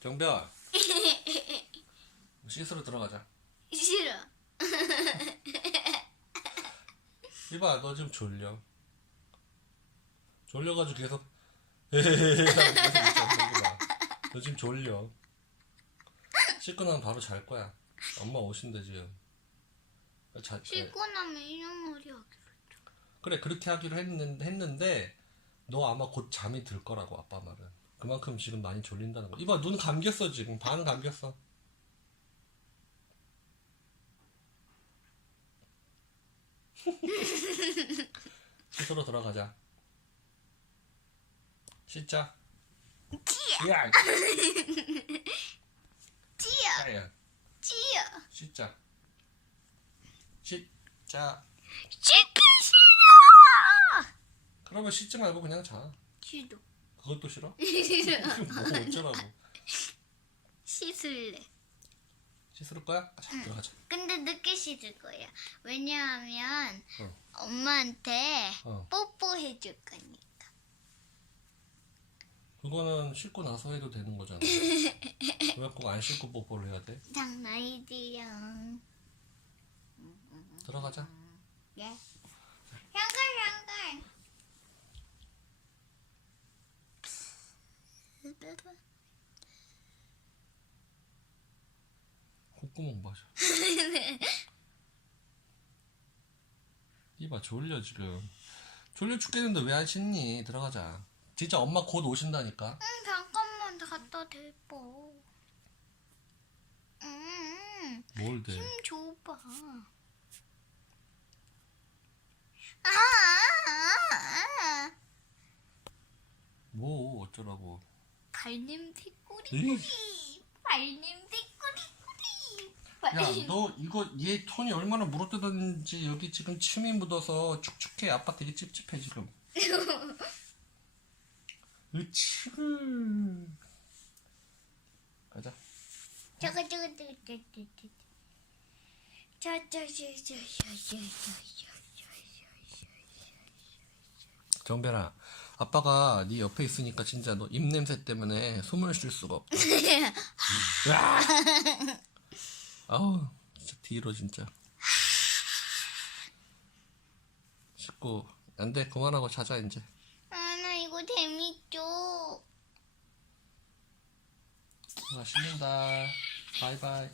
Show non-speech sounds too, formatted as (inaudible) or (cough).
정별. (laughs) 씻으러 들어가자. 싫어. (laughs) 이봐 너 지금 졸려. 졸려가지고 계속 (laughs) 너 지금 졸려. 씻고 나면 바로 잘 거야. 엄마 오신대 지금. 자, 그래. 씻고 나면 이런 머리 하기로. 그래 그렇게 하기로 했는, 했는데 너 아마 곧 잠이 들 거라고 아빠 말은 그만큼 지금 많이 졸린다는 거. 이봐 눈 감겼어 지금. 반 감겼어. (laughs) 씻으러 들어가자. 씻자. 야. (laughs) 찌야, 야 찌야. 씻자. 씻자. 씻기 싫어. 그러면 씻지 말고 그냥 자. 싫어. 그것도 싫어? (laughs) 싫어. 뭐 어쩌라고 씻을래. 씻을 거야? 자 들어가자 근데 늦게 씻을 거야. 왜냐하면 어. 엄마한테 어. 뽀뽀해 줄 거니까. 그거는 씻고 나서 해도 되는 거잖아. (laughs) 왜 꼭 안 씻고 뽀뽀를 해야 돼? 장난이지요. 들어가자. 예. 향갈 향갈. 콧구멍 봐줘. (laughs) 이봐 졸려 지금. 졸려 죽겠는데 왜 안 씻니? 들어가자. 진짜 엄마 곧 오신다니까. 응 잠깐만 갖다 대고. 응. 뭘 돼? 힘 줘봐. 아. 뭐 어쩌라고. 발냄새. 꾸리꾸리. 발냄새 꾸리꾸리. 야 너 이거 얘 톤이 얼마나 물어뜯었는지 여기 지금 침이 묻어서 축축해. 아빠 되게 찝찝해 지금. 이 침을. 가자. 저거 저거 저거 저거 저거 저거 저거 정별아, 아빠가 네 옆에 있으니까 진짜 너 입냄새 때문에 숨을 쉴 수가 없다. 으아! (laughs) 아우, 진짜 뒤로 진짜. 씻고 안 돼, 그만하고 자자 이제. 아 나 이거 재밌죠. 아, 씻는다. 바이바이.